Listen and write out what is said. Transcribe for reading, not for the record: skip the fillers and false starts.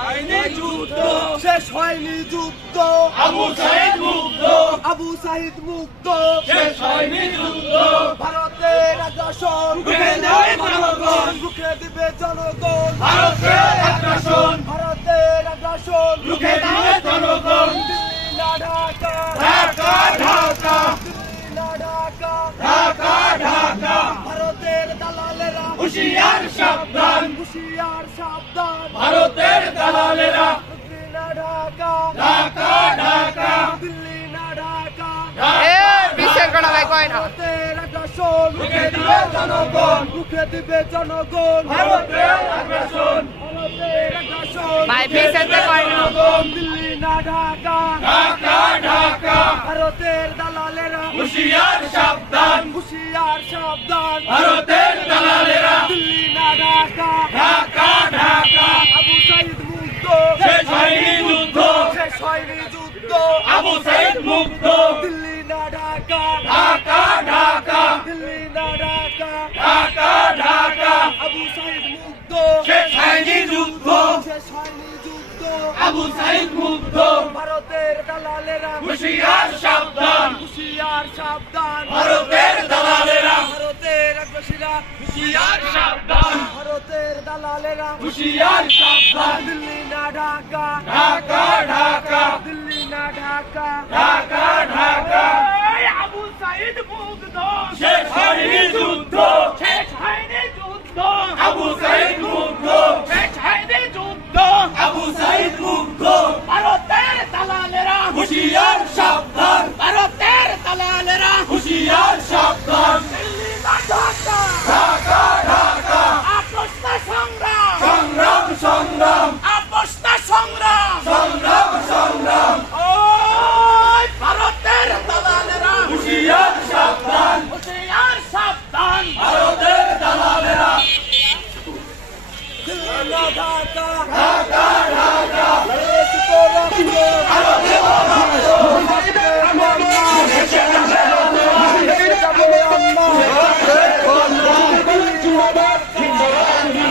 হয়নি যুদ্ধ, শেষ হয়নি যুদ্ধ, আবু সাইদ মুক্ত, আবু সাইদ মুক্ত, শেষ হয়নি যুদ্ধ, ভারতের আগ্রাসন রুখে দেবে জনগণ, রুখে দিবে জনগণ, ভারতের আগ্রাসন, ভারতের আগ্রাসন রুখে দেবে জনগণ, দিল্লি না ঢাকা, ঢাকা ঢাকা, দিল্লি না ঢাকা, ঢাকা ঢাকা, ভারতের দালালেরা হুঁশিয়ার সাবধান, হুঁশিয়ার সাবধান, ভারতের দালালেরা, দিল্লি না ঢাকা, ঢাকা ঢাকা, দিল্লি না ঢাকা, ভারতের আগ্রাসন রুখে দিবে জনগণ, রুখে দিবে জনগণ, ভারতের আগ্রাসন, ভারতের আগ্রাসন জনগণ, দিল্লি না ঢাকা, ঢাকা ঢাকা, ভারতের দালালেরা হুঁশিয়ার সাবধান, হুঁশিয়ার সাবধান, ভারতের দালালেরা, দিল্লি না ঢাকা, ঢাকা ঢাকা, আবু সাইদ মুক্ত, শেষ হয়নি যুদ্ধ, শেষ হয়নি যুদ্ধ, আবু সাইদ মুক্ত, দিল্লি না ঢাকা, ঢাকা ঢাকা, দিল্লি না ঢাকা, ঢাকা ঢাকা, আবু সাইদ মুক্ত, শেষ হয়নি যুদ্ধ, শেষ হয়নি যুদ্ধ, আবু সাইদ মুক্ত, ভারতের দালালেরা হুঁশিয়ার সাবধান, হুঁশিয়ার সাবধান, ভারতের দালালেরা, ভারতের আগ্রাসীরা হুঁশিয়ার সাবধান, ভারতের দালালেরা হুঁশিয়ার সাবধান, দিল্লি না ঢাকা, ঢাকা ঢাকা, দিল্লি না ঢাকা, ঢাকা ঢাকা, আবু সাইদ মুগ্ধ, শেষ হয়নি যুদ্ধ, শেষ হয়নি যুদ্ধ, আবু সাইদ মুক্ত, শেষ হয়নি যুদ্ধ, আবু সাইদ মুক্ত, ভারতের দালালেরা হুঁশিয়ার সাবধান, ভারতের দালালেরা হুঁশিয়ার সাবধান, দিল্লি না ঢাকা, ঢাকা ঢাকা, আপোষ না সংগ্রাম, সংগ্রাম সংগ্রাম, আপোষ না সংগ্রাম, সংগ্রাম সংগ্রাম, ওই ভারতের দালালেরা হুঁশিয়ার সাবধান, হুঁশিয়ার সাবধান, ভারতের দালালেরা, দিল্লি না ঢাকা, ঢাকা ঢাকা, লড়াই তো রাখবো, ভারতের